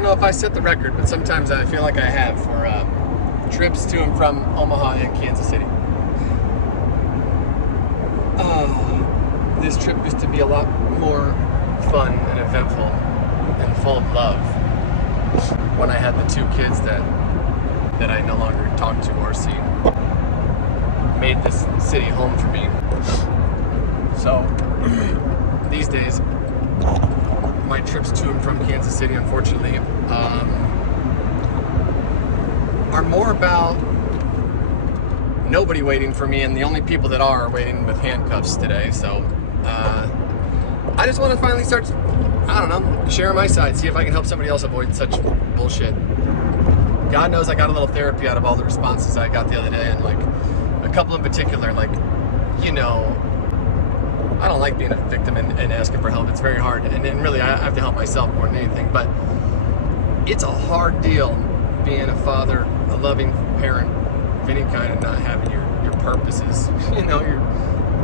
don't know if I set the record, but sometimes I feel like I have for trips to and from Omaha and Kansas City. This trip used to be a lot more fun and eventful and full of love when I had the two kids that I no longer talk to or see. Made this city home for me. So these days, my trips to and from Kansas City, unfortunately, are more about nobody waiting for me, and the only people that are waiting with handcuffs today. So I just want to finally start, I don't know, sharing my side, see if I can help somebody else avoid such bullshit. God knows I got a little therapy out of all the responses I got the other day, and like a couple in particular, like, you know, I don't like being a victim and asking for help. It's very hard, and really I have to help myself more than anything. But it's a hard deal being a father, a loving parent of any kind, and not having your purposes, you know,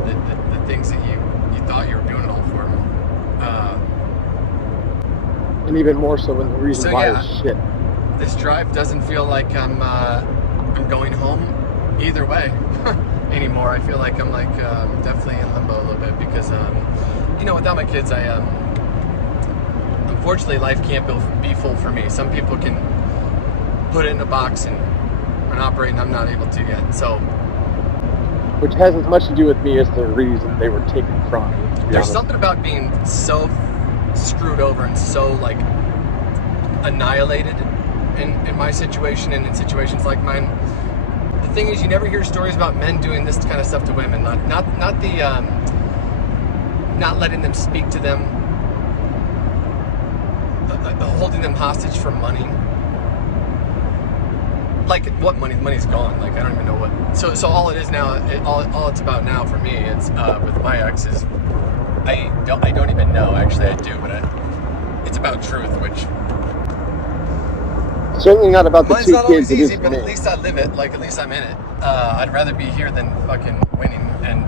the things that you thought you were doing it all for. And even more so when the reason why is shit. This drive doesn't feel like I'm going home either way anymore. I feel like I'm like definitely in limbo a little bit because you know, without my kids, unfortunately life can't be full for me. Some people can put it in a box and operate, and I'm not able to yet. So, which has as much to do with me as the reason they were taken from me. There's something about being so screwed over and so like annihilated in my situation and in situations like mine. The thing is, you never hear stories about men doing this kind of stuff to women. Not letting them speak to them, holding them hostage for money. Like, what money? The money's gone. Like, I don't even know what. So all it is now, all it's about now for me, it's with my ex is, I don't even know. Actually, I do, but it's about truth, which certainly not about the two kids. Mine's not always easy, but at least I live it. Like, at least I'm in it. I'd rather be here than fucking winning and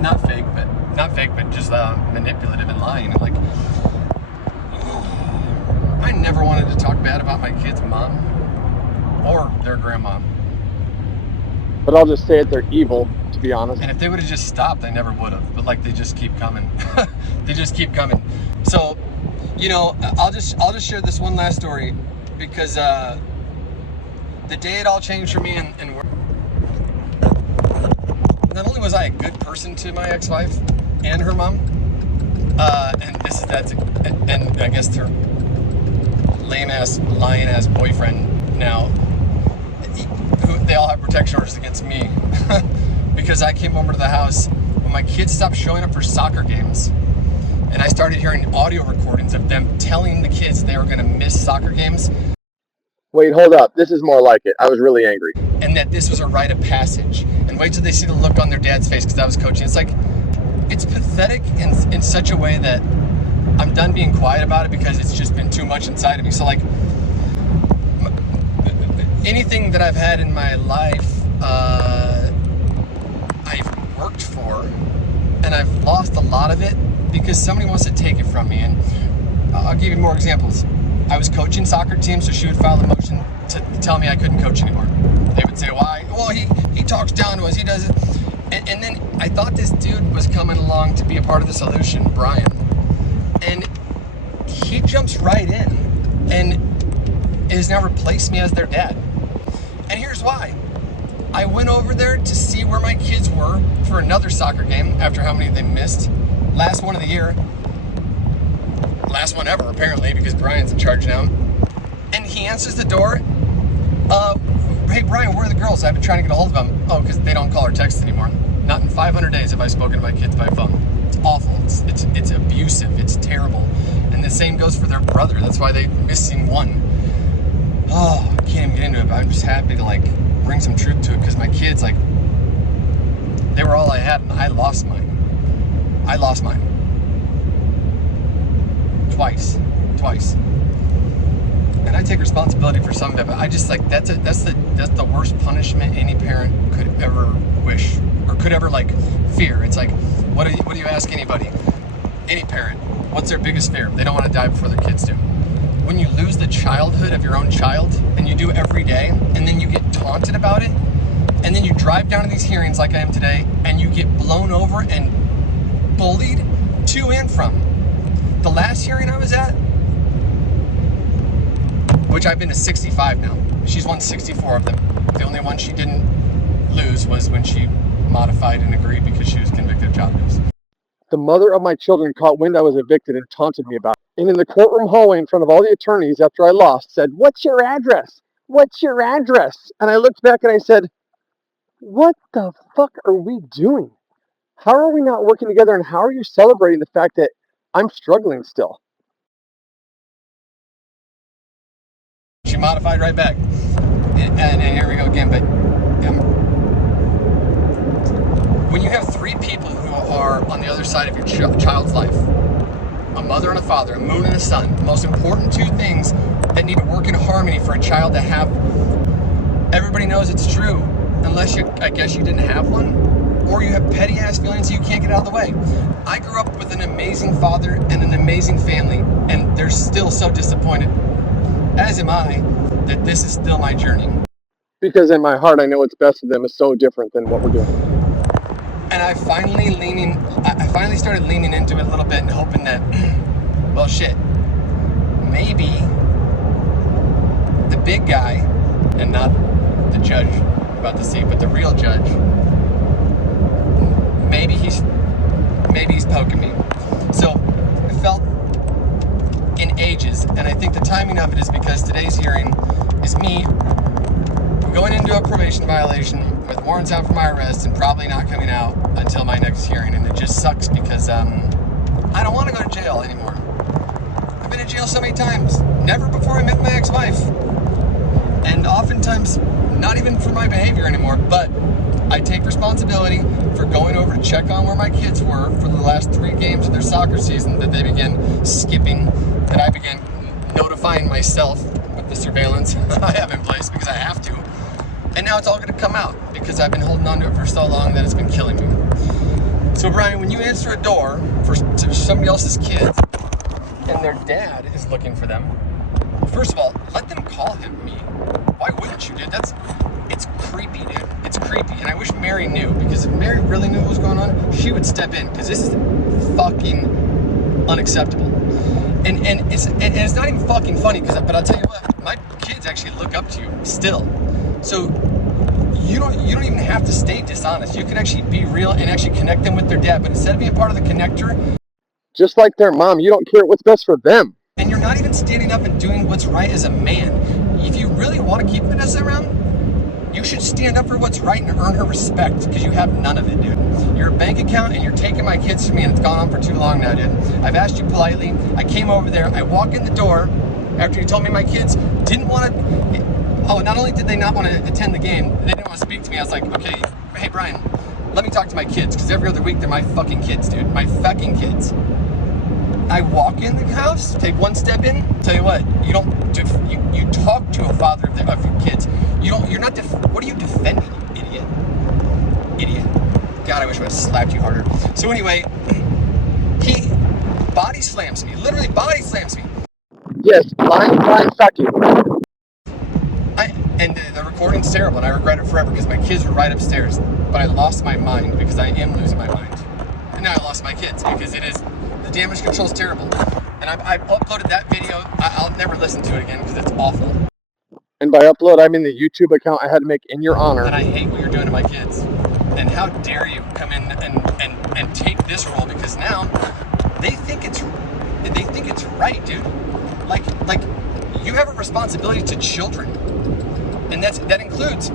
not fake, but just manipulative and lying. And like, I never wanted to talk bad about my kid's mom or their grandma. But I'll just say it, they're evil, to be honest. And if they would have just stopped, I never would have. But like, they just keep coming. They just keep coming. So, you know, I'll just share this one last story because the day it all changed for me, and not only was I a good person to my ex-wife and her mom, and I guess her lame-ass, lying-ass boyfriend now, who they all have protection orders against me because I came over to the house when my kids stopped showing up for soccer games, and I started hearing audio recordings of them telling the kids they were going to miss soccer games. Wait, hold up. This is more like it. I was really angry. And that this was a rite of passage. And wait till they see the look on their dad's face because I was coaching. It's like, it's pathetic in such a way that I'm done being quiet about it because it's just been too much inside of me. So like, anything that I've had in my life, I've worked for, and I've lost a lot of it because somebody wants to take it from me. And I'll give you more examples. I was coaching soccer teams, so she would file a motion to tell me I couldn't coach anymore. They would say, why? Well, he talks down to us, he does it. And then I thought this dude was coming along to be a part of the solution, Brian. And he jumps right in and has now replaced me as their dad. And here's why. I went over there to see where my kids were for another soccer game after how many they missed. Last one of the year. Last one ever, apparently, because Brian's in charge now. And he answers the door. Hey, Brian, where are the girls? I've been trying to get a hold of them. Oh, because they don't call or text anymore. Not in 500 days have I spoken to my kids by phone. It's awful. It's abusive. It's terrible. And the same goes for their brother. That's why they're missing one. Oh, I can't even get into it, but I'm just happy to, like, bring some truth to it because my kids, like, they were all I had, and I lost mine. Twice. And I take responsibility for some of it, but I just like that's the worst punishment any parent could ever wish or could ever like fear. It's like, what do you ask anybody, any parent? What's their biggest fear? They don't want to die before their kids do. When you lose the childhood of your own child, and you do it every day, and then you get taunted about it, and then you drive down to these hearings like I am today, and you get blown over and bullied to and from. The last hearing I was at, which I've been to 65 now. She's won 64 of them. The only one she didn't lose was when she modified and agreed because she was convicted of child abuse. The mother of my children caught wind I was evicted and taunted me about it. And in the courtroom hallway in front of all the attorneys after I lost said, "What's your address? What's your address?" And I looked back and I said, what the fuck are we doing? How are we not working together, and how are you celebrating the fact that I'm struggling still? She modified right back. And here we go again, but when you have three people who are on the other side of your child's life, a mother and a father, a moon and a sun, the most important two things that need to work in harmony for a child to have, everybody knows it's true, unless I guess you didn't have one, or you have petty ass feelings so you can't get out of the way. I grew up with an amazing father and an amazing family, and they're still so disappointed, as am I, that this is still my journey. Because in my heart, I know what's best for them is so different than what we're doing. And I finally started leaning into it a little bit and hoping that, well, shit, maybe the big guy, and not the judge about to see, but the real judge, maybe he's poking me. So it felt in ages, and I think the timing of it is because today's hearing is me going into a probation violation with warrants out for my arrest and probably not coming out until my next hearing. And it just sucks because I don't want to go to jail anymore. I've been in jail so many times, never before I met my ex-wife, and oftentimes not even for my behavior anymore, but I take responsibility for going over to check on where my kids were for the last 3 games of their soccer season that they began skipping, that I began notifying myself with the surveillance I have in place because I have to. And now it's all going to come out because I've been holding on to it for so long that it's been killing me. So Brian, when you answer a door to somebody else's kids and their dad is looking for them, first of all, let them call him me. Why wouldn't you, dude? It's creepy, dude. It's creepy. And I wish Mary knew, because if Mary really knew what was going on, she would step in, because this is fucking unacceptable. And it's not even fucking funny, but I'll tell you what, my kids actually look up to you still. So you don't even have to stay dishonest. You can actually be real and actually connect them with their dad. But instead of being part of the connector, just like their mom, you don't care what's best for them. And you're not even standing up and doing what's right as a man. If you really want to keep Vanessa around, you should stand up for what's right and earn her respect, because you have none of it, dude. You're a bank account and you're taking my kids from me, and it's gone on for too long now, dude. I've asked you politely. I came over there. I walk in the door after you told me my kids didn't want to. Oh, not only did they not want to attend the game, they didn't want to speak to me. I was like, okay, hey, Brian, let me talk to my kids, because every other week they're my fucking kids, dude. My fucking kids. I walk in the house, take one step in, tell you what, you don't, you talk to a father of your kids. You're not, what are you defending, you idiot? Idiot. God, I wish I would have slapped you harder. So anyway, he body slams me, literally body slams me. Yes, blind fuck you. And the recording's terrible, and I regret it forever, because my kids were right upstairs, but I lost my mind, because I am losing my mind. And now I lost my kids, because the damage control is terrible. And I uploaded that video. I'll never listen to it again because it's awful. And by upload, I mean the YouTube account I had to make in your honor. And I hate what you're doing to my kids. And how dare you come in and take this role, because now they think it's right, dude. Like you have a responsibility to children, and that includes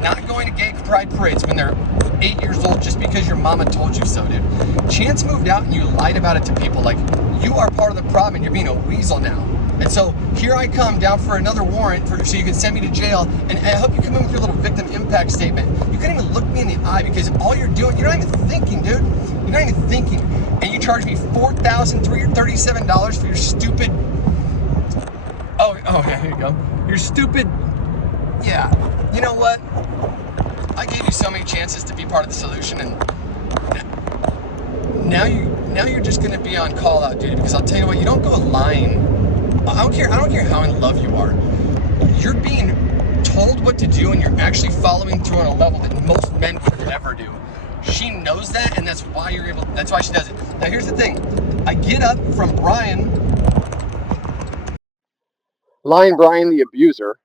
not going to gay pride parades when they're 8 years old just because your mama told you so, dude. Chance moved out and you lied about it to people. Like, you are part of the problem and you're being a weasel now. And so here I come down for another warrant so you can send me to jail, and I hope you come in with your little victim impact statement. You couldn't even look me in the eye, because all you're doing, you're not even thinking, dude. You're not even thinking. And you charge me $4,337 for your stupid, oh yeah, here you go. Your stupid, yeah. You know what? I gave you so many chances to be part of the solution, and now now you're just going to be on call out duty, because I'll tell you what, you don't go lying. I don't care how in love you are. You're being told what to do, and you're actually following through on a level that most men could never do. She knows that, and that's why that's why she does it. Now here's the thing. I get up from Brian, the abuser,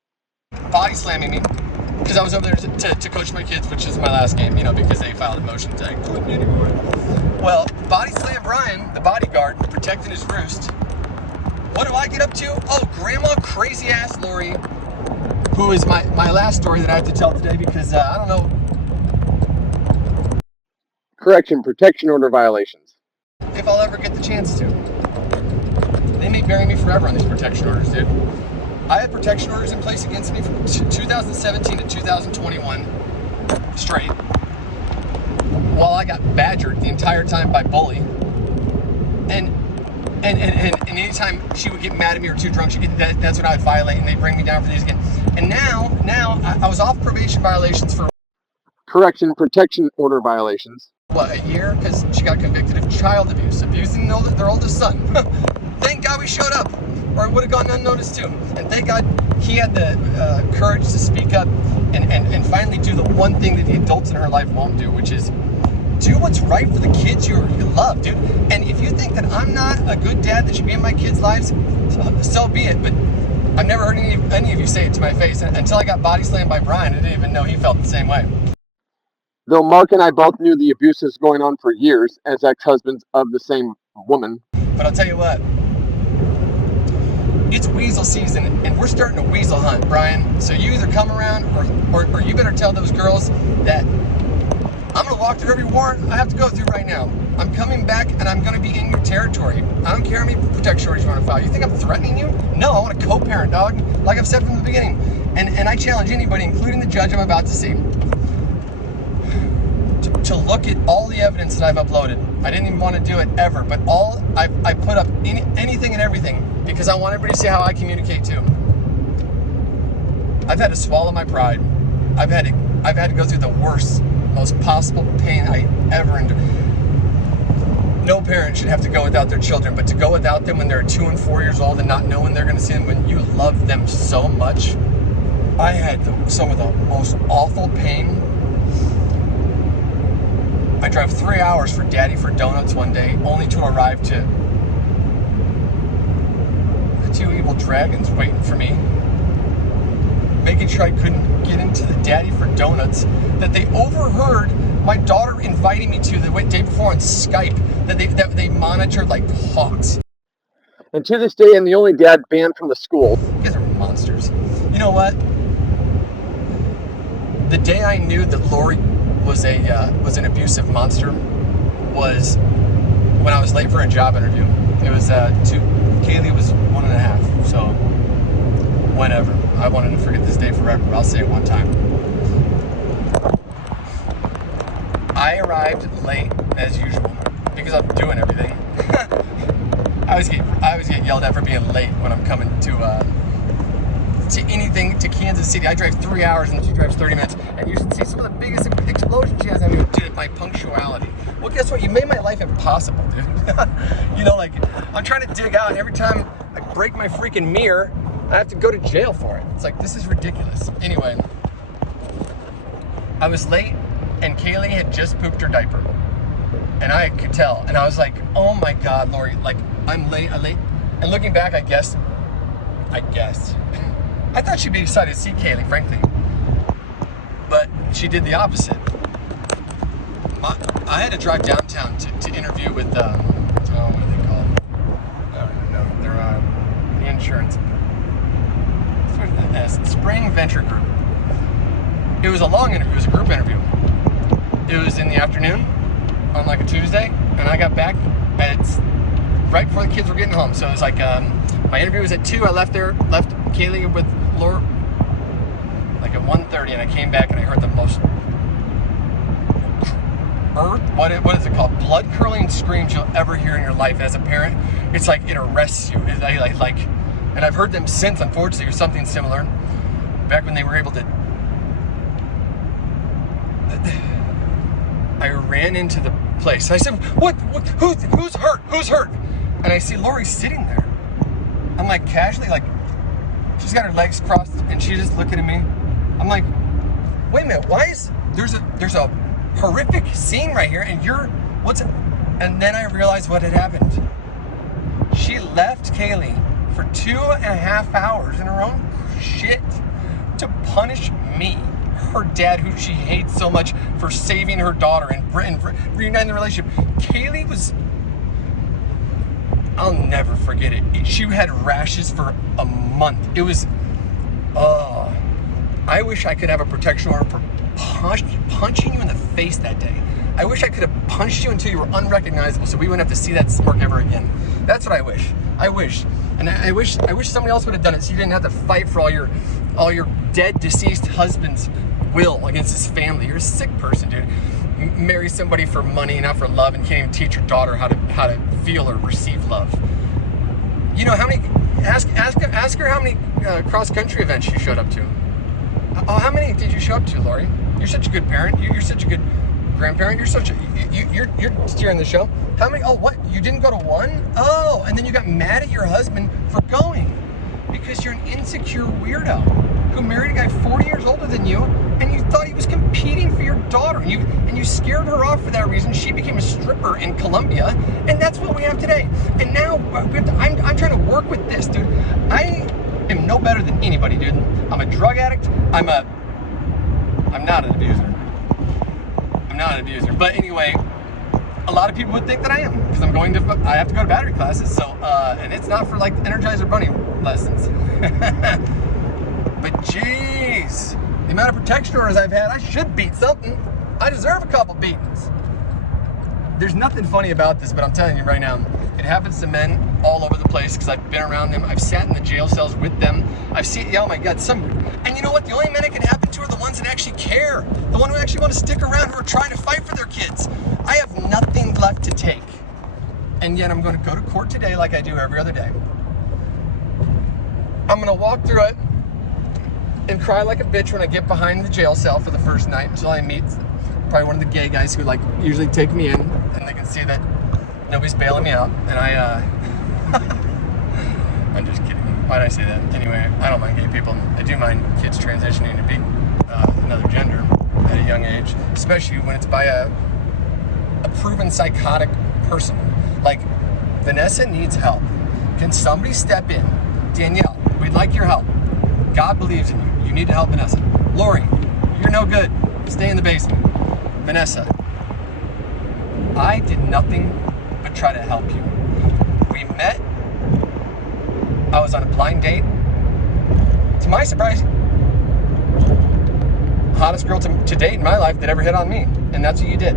body slamming me, because I was over there to coach my kids, which is my last game, because they filed a motion saying I couldn't anymore. Well, body slam Brian, the bodyguard, protecting his roost. What do I get up to? Oh, Grandma Crazy Ass Lori, who is my last story that I have to tell today, because I don't know. Correction, protection order violations. If I'll ever get the chance to. They may bury me forever on these protection orders, dude. I had protection orders in place against me from 2017 to 2021 straight, while I got badgered the entire time by Bully. And anytime she would get mad at me or too drunk, that's when I would violate, and they'd bring me down for these again. And now I was off probation violations for... Correction, protection order violations. What, a year? Because she got convicted of child abuse, abusing their oldest son. Thank God we showed up, or it would have gone unnoticed too. And thank God he had the courage to speak up and finally do the one thing that the adults in her life won't do, which is do what's right for the kids you love, dude. And if you think that I'm not a good dad that should be in my kids' lives, so be it. But I've never heard any of you say it to my face. And until I got body slammed by Brian, I didn't even know he felt the same way. Though Mark and I both knew the abuse was going on for years as ex-husbands of the same woman. But I'll tell you what, it's weasel season, and we're starting a weasel hunt, Brian. So you either come around, or you better tell those girls that I'm gonna walk through every warrant I have to go through right now. I'm coming back, and I'm gonna be in your territory. I don't care how many protection orders you want to file. You think I'm threatening you? No, I want to co-parent, dog. Like I've said from the beginning. And I challenge anybody, including the judge I'm about to see, to look at all the evidence that I've uploaded. I didn't even want to do it ever, but I put up anything and everything because I want everybody to see how I communicate too. I've had to swallow my pride. I've had to go through the worst, most possible pain I ever endured. No parent should have to go without their children, but to go without them when they're 2 and 4 years old and not know when they're going to see them, when you love them so much. I had some of the most awful pain. I drove 3 hours for Daddy for donuts one day, only to arrive to the 2 evil dragons waiting for me, making sure I couldn't get into the Daddy for donuts that they overheard my daughter inviting me to the day before on Skype, that they monitored like hawks. And to this day, I'm the only dad banned from the school. You guys are monsters. You know what? The day I knew that Lori was an abusive monster was when I was late for a job interview. It was Kaylee was 1.5, so whenever. I wanted to forget this day forever, but I'll say it one time. I arrived late as usual because I'm doing everything. I always get yelled at for being late when I'm coming to anything, to Kansas City. I drive 3 hours and she drives 30 minutes, and you should see some of the biggest explosions she has on me due to my punctuality. Well, guess what? You made my life impossible, dude. Like, I'm trying to dig out, and every time I break my freaking mirror, I have to go to jail for it. It's like, this is ridiculous. Anyway, I was late, and Kaylee had just pooped her diaper, and I could tell, and I was like, oh my God, Lori, like, I'm late. And looking back, I guessed. I thought she'd be excited to see Kaylee, frankly. But she did the opposite. I had to drive downtown to interview with, what are they called? I don't even know. They're the insurance. Spring Venture Group. It was a long interview. It was a group interview. It was in the afternoon on like a Tuesday, and I got back at right before the kids were getting home. So it was like, my interview was at 2. I left Kaylee with Laura like at 1:30, and I came back and I heard the most what is it called? Blood curdling screams you'll ever hear in your life. As a parent, it's like it arrests you. It's like, and I've heard them since, unfortunately, or something similar. Back when they were able to. I ran into place. I said, who's hurt? Who's hurt? And I see Lori sitting there. I'm like casually, like, she's got her legs crossed and she's just looking at me. I'm like, wait a minute, why is, there's a horrific scene right here and and then I realized what had happened. She left Kaylee for 2.5 hours in her own shit to punish me, her dad, who she hates so much, for saving her daughter and reuniting the relationship. Kaylee was, I'll never forget it. She had rashes for a month. It was, I wish I could have a protection order for punching you in the face that day. I wish I could have punched you until you were unrecognizable so we wouldn't have to see that smirk ever again. That's what I wish. I wish. And I wish somebody else would have done it so you didn't have to fight for all your dead, deceased husband's will against his family. You're a sick person, dude. Marry somebody for money, not for love, and can't even teach your daughter how to feel or receive love. You know how many? Ask her how many cross country events she showed up to. Oh, how many did you show up to, Lori? You're such a good parent. You're such a good grandparent. You're steering the show. How many? Oh, what? You didn't go to one? Oh, and then you got mad at your husband for going because you're an insecure weirdo who married a guy 40 years older than you, and you thought he was competing for your daughter, and you scared her off for that reason. She became a stripper in Colombia, and that's what we have today. And now I'm trying to work with this, dude. I am no better than anybody, dude. I'm a drug addict. I'm not an abuser. I'm not an abuser. But anyway, a lot of people would think that I am because I have to go to battery classes. So, and it's not for like Energizer Bunny lessons. But jeez, the amount of protection orders I've had, I should beat something. I deserve a couple beatings. There's nothing funny about this, but I'm telling you right now, it happens to men all over the place because I've been around them. I've sat in the jail cells with them. I've seen, oh my God, and you know what? The only men it can happen to are the ones that actually care. The ones who actually want to stick around, who are trying to fight for their kids. I have nothing left to take. And yet I'm going to go to court today like I do every other day. I'm going to walk through it and cry like a bitch when I get behind the jail cell for the first night until I meet probably one of the gay guys who like usually take me in and they can see that nobody's bailing me out. And I'm just kidding. Why did I say that? Anyway, I don't mind gay people. I do mind kids transitioning to be another gender at a young age, especially when it's by a proven psychotic person. Like, Vanessa needs help. Can somebody step in? Danielle, we'd like your help. God believes in you. You need to help Vanessa. Lori, you're no good. Stay in the basement. Vanessa, I did nothing but try to help you. We met. I was on a blind date. To my surprise, hottest girl to date in my life that ever hit on me. And that's what you did.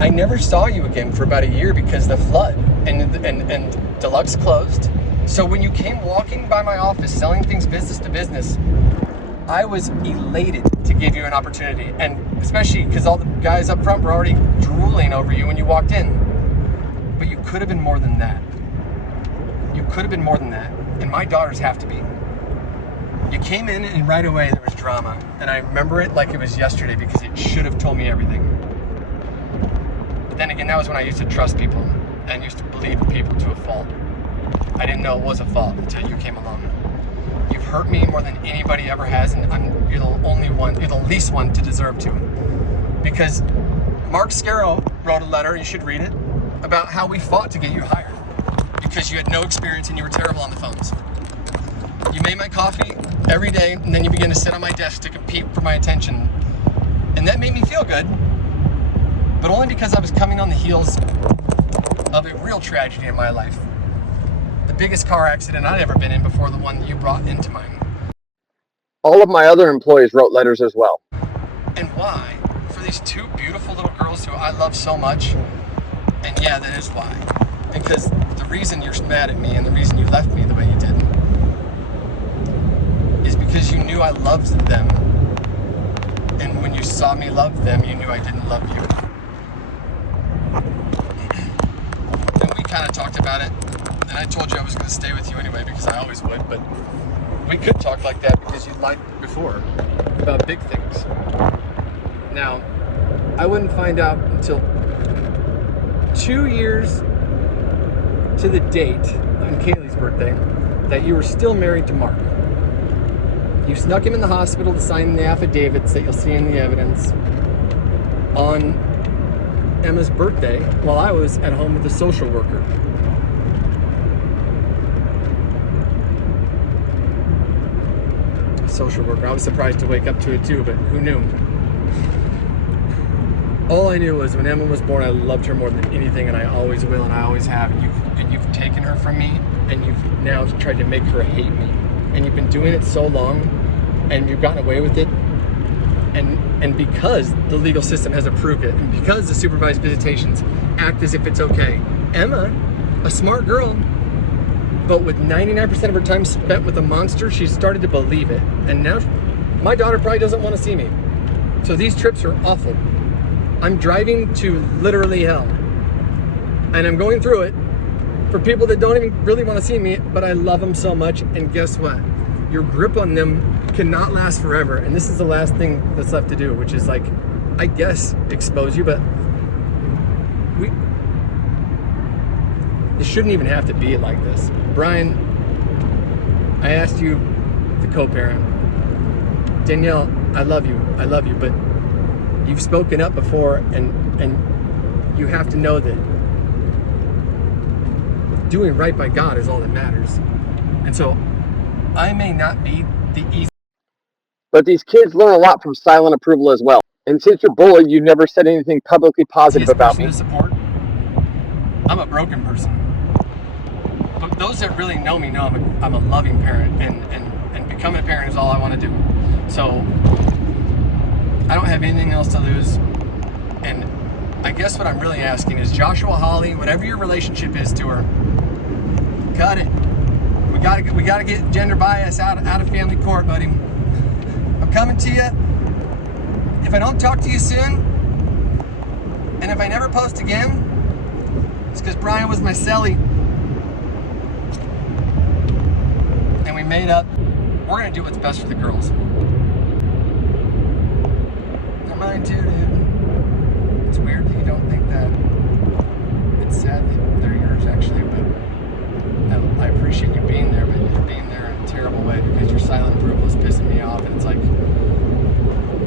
I never saw you again for about a year because the flood and Deluxe closed. So when you came walking by my office selling things business to business, I was elated to give you an opportunity. And especially because all the guys up front were already drooling over you when you walked in. But you could have been more than that. You could have been more than that. And my daughters have to be. You came in and right away there was drama. And I remember it like it was yesterday because it should have told me everything. But then again, that was when I used to trust people and used to believe people to a fault. I didn't know it was a fault until you came along. You've hurt me more than anybody ever has, and you're the least one to deserve to. Because Mark Scarrow wrote a letter, you should read it, about how we fought to get you hired. Because you had no experience and you were terrible on the phones. You made my coffee every day, and then you began to sit on my desk to compete for my attention. And that made me feel good, but only because I was coming on the heels of a real tragedy in my life. The biggest car accident I'd ever been in before the one that you brought into mine. All of my other employees wrote letters as well. And why? For these two beautiful little girls who I love so much. And yeah, that is why. Because the reason you're mad at me and the reason you left me the way you did is because you knew I loved them. And when you saw me love them, you knew I didn't love you. And we kind of talked about it. And I told you I was going to stay with you anyway because I always would, but we could talk like that because you lied before about big things. Now, I wouldn't find out until 2 years to the date on Kaylee's birthday that you were still married to Mark. You snuck him in the hospital to sign the affidavits that you'll see in the evidence on Emma's birthday while I was at home with a social worker. Social worker. I was surprised to wake up to it too, but who knew? All I knew was when Emma was born, I loved her more than anything, and I always will, and I always have. And you've taken her from me, and you've now tried to make her hate me. And you've been doing it so long, and you've gotten away with it. And because the legal system has approved it, and because the supervised visitations act as if it's okay, Emma, a smart girl, but with 99% of her time spent with a monster, she started to believe it. And now my daughter probably doesn't want to see me. So these trips are awful. I'm driving to literally hell. And I'm going through it for people that don't even really want to see me, but I love them so much. And guess what? Your grip on them cannot last forever. And this is the last thing that's left to do, which is like, I guess, expose you, but it shouldn't even have to be like this. Brian, I asked you, the co-parent, Danielle, I love you, but you've spoken up before, and you have to know that doing right by God is all that matters. And so I may not be the easy. But these kids learn a lot from silent approval as well. And since you're bullied, you never said anything publicly positive about me. To support. I'm a broken person. But those that really know me know I'm a loving parent, and becoming a parent is all I want to do. So I don't have anything else to lose. And I guess what I'm really asking is, Joshua Holly, whatever your relationship is to her, cut it. We gotta get gender bias out of family court, buddy. I'm coming to you. If I don't talk to you soon, and if I never post again, it's because Brian was my celly. And we made up. We're gonna do what's best for the girls. They're mine too, dude. It's weird that you don't think that. It's sad that they're yours, actually, but I appreciate you being there, but you're being there in a terrible way because your silent approval is pissing me off. And it's like,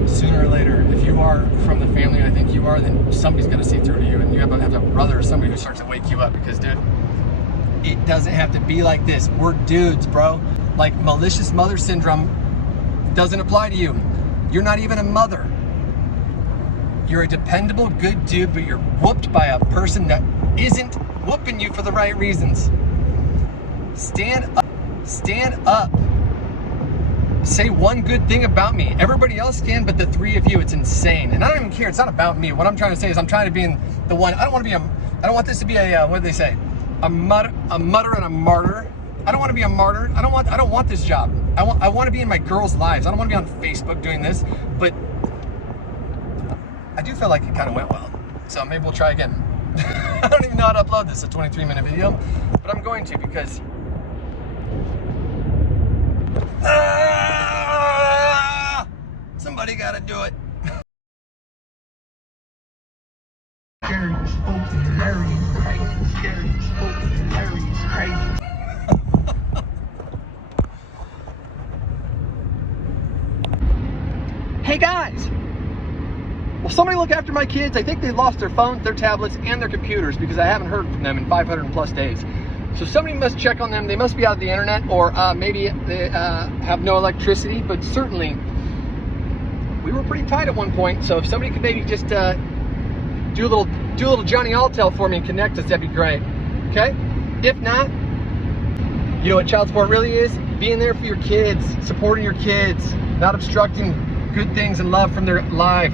sooner or later, if you are from the family I think you are, then somebody's gonna see through to you, and you have to have a brother or somebody who starts to wake you up, because, dude, it doesn't have to be like this. We're dudes, bro. Like, malicious mother syndrome doesn't apply to you. You're not even a mother. You're a dependable, good dude, but you're whooped by a person that isn't whooping you for the right reasons. Stand up. Stand up. Say one good thing about me. Everybody else can, but the three of you, it's insane. And I don't even care. It's not about me. What I'm trying to say is I'm trying to be the one. I don't want this to be a, what do they say? A mutter and a martyr. I don't want to be a martyr. I don't want this job. I want to be in my girls' lives. I don't want to be on Facebook doing this, but I do feel like it kind of went well. So maybe we'll try again. I don't even know how to upload this, a 23-minute video, but I'm going to, because somebody got to do it. Scary, spooky, hilarious, crazy. Scary, spooky, hilarious, crazy. Hey guys! Will somebody look after my kids? I think they lost their phones, their tablets, and their computers, because I haven't heard from them in 500 plus days. So somebody must check on them. They must be out of the internet, or maybe they have no electricity, but certainly we were pretty tight at one point. So if somebody could maybe just do a little Johnny Alltel for me and connect us, that'd be great. Okay? If not, you know what child support really is? Being there for your kids, supporting your kids, not obstructing good things and love from their life.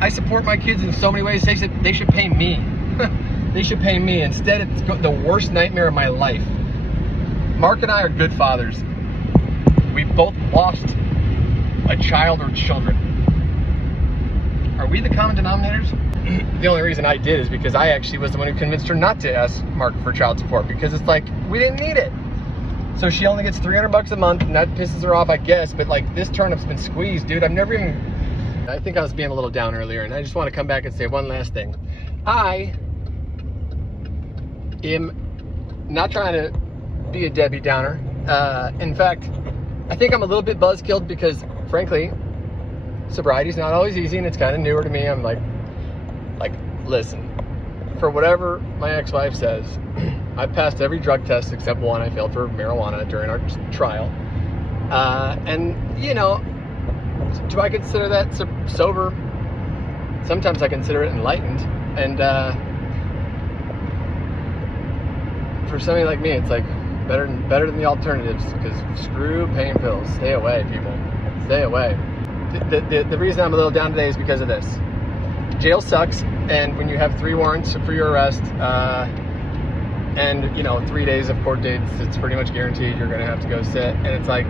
I support my kids in so many ways. They should pay me. They should pay me. Instead, it's the worst nightmare of my life. Mark and I are good fathers. We both lost a child or children. Are we the common denominators? The only reason I did is because I actually was the one who convinced her not to ask Mark for child support, because it's like, we didn't need it. So she only gets $300 a month, and that pisses her off, I guess. But like, this turnip's been squeezed, dude. I've never even I think I was being a little down earlier, and I just want to come back and say one last thing. I am not trying to be a Debbie Downer. In fact, I think I'm a little bit buzzkilled because, frankly, sobriety's not always easy, and it's kind of newer to me. I'm like, listen, for whatever my ex-wife says, I passed every drug test except one. I failed for marijuana during our trial. And, you know, do I consider that sober? Sometimes I consider it enlightened. And for somebody like me, it's like better than the alternatives, because screw pain pills. Stay away, people. Stay away. The reason I'm a little down today is because of this. Jail sucks, and when you have 3 warrants for your arrest, and, you know, 3 days of court dates, it's pretty much guaranteed you're going to have to go sit. And it's like,